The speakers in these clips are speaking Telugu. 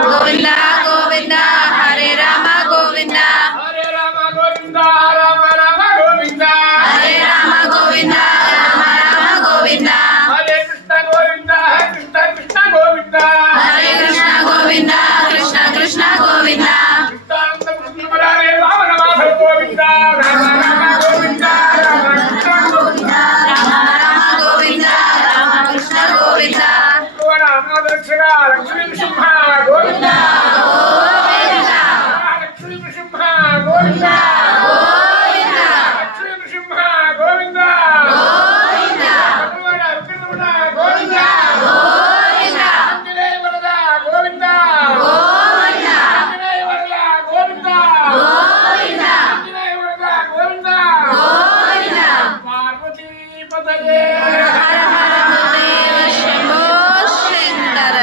గోవింద గోవింద హరే రామ గోవింద హరే రామ గోవింద రామ రామ గోవింద హరే రామ గోవింద రామ రామ గోవింద హరే కృష్ణ గోవింద కృష్ణ కృష్ణ గోవింద హరే కృష్ణ గోవింద కృష్ణ కృష్ణ గోవింద కృష్ణానంద కృష్ణ మురారే వామన మాధవ గోవింద రామ రామ గోవింద రామ కృష్ణ గోవింద రామ రామ గోవింద రామ కృష్ణ గోవింద రామదక్షిణ లక్ష్మీ నృసింహ గోవింద గోవింద లక్ష్మీ నృసింహ గోవింద గోవింద లక్ష్మీ నృసింహ గోవింద గోవింద భగవాన్ అర్జునుడ గోవింద గోవింద ఆంజనేయ వరద గోవింద గోవింద ఆంజనేయ వరద గోవింద గోవింద ఆంజనేయ వరద గోవింద గోవింద పార్వతీ పతయే హర హర మహాదేవ శంభో శంకర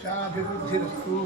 శాభివృద్ధిరస్తు